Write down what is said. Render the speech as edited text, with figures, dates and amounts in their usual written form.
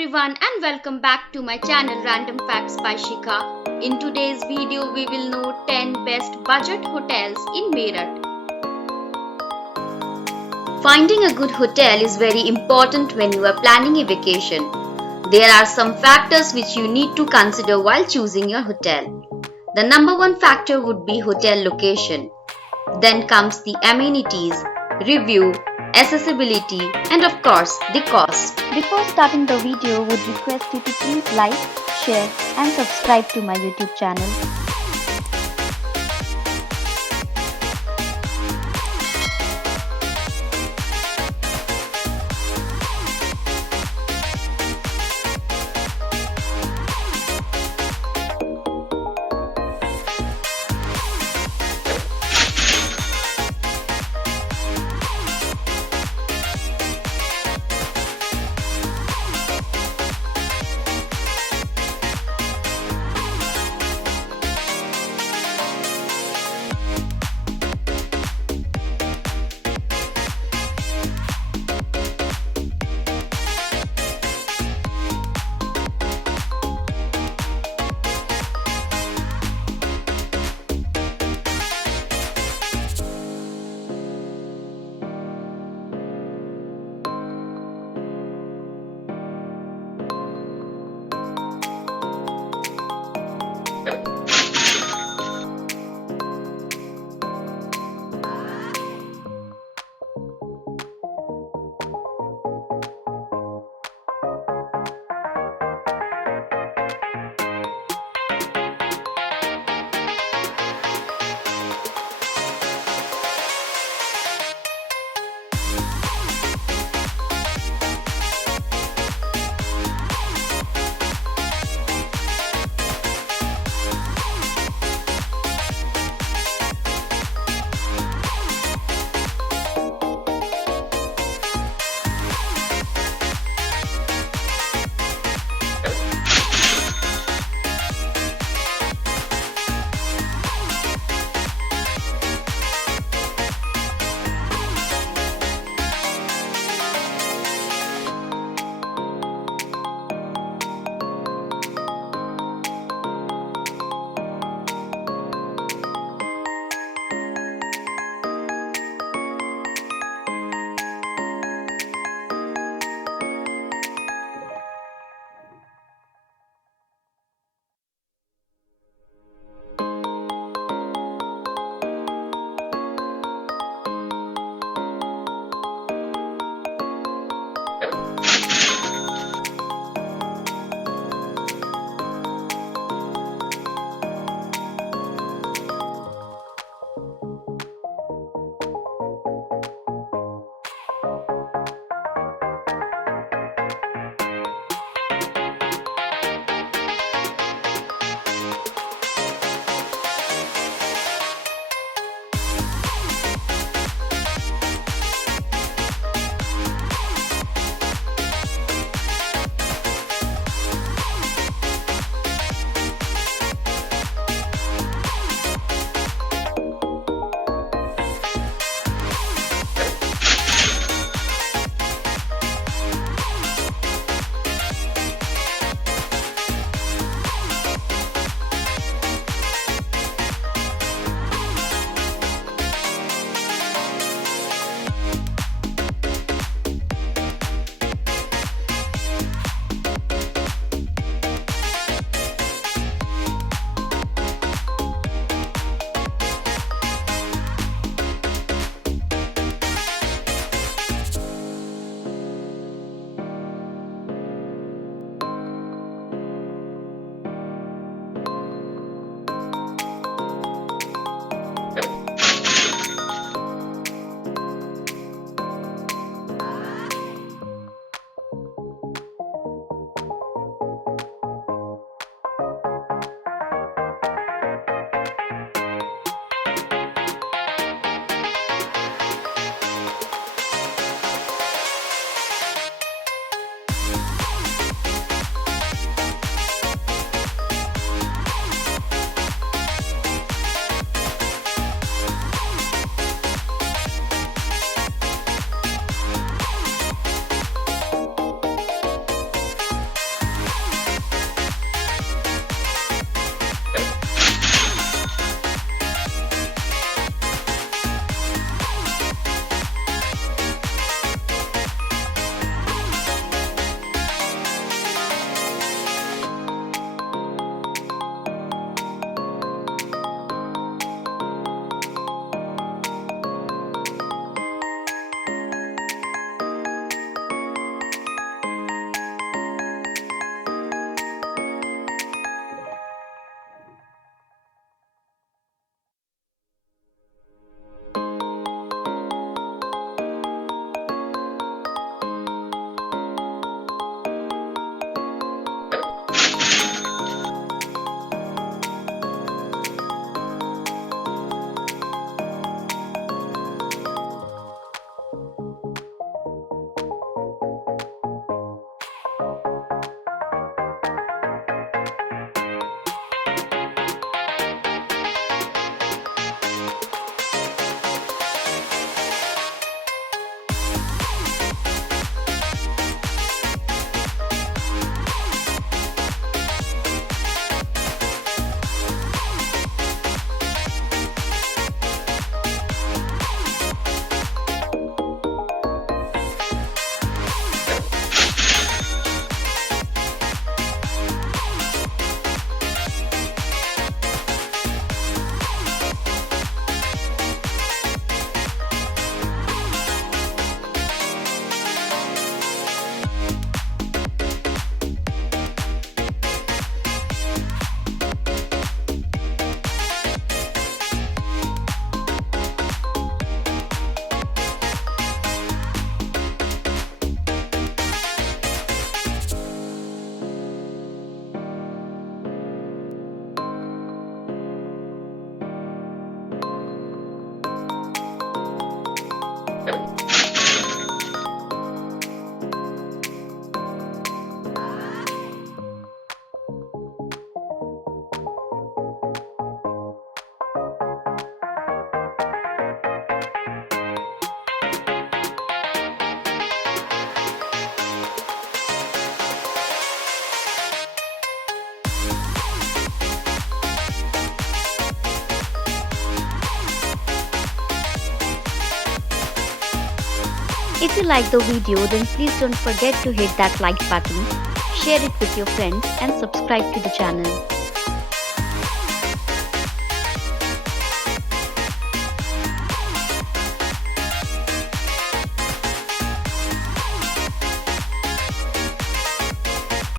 everyone and welcome back to my channel Random Facts by Shikha. In today's video we will know 10 best budget hotels in Meerut. Finding a good hotel is very important when you are planning a vacation. There are some factors which you need to consider while choosing your hotel. The number one factor would be hotel location. Then comes the amenities, review, accessibility, and of course the cost. Before starting the video, would request you to please like, share and subscribe to my YouTube channel. If you like the video, then please don't forget to hit that like button, share it with your friends and subscribe to the channel.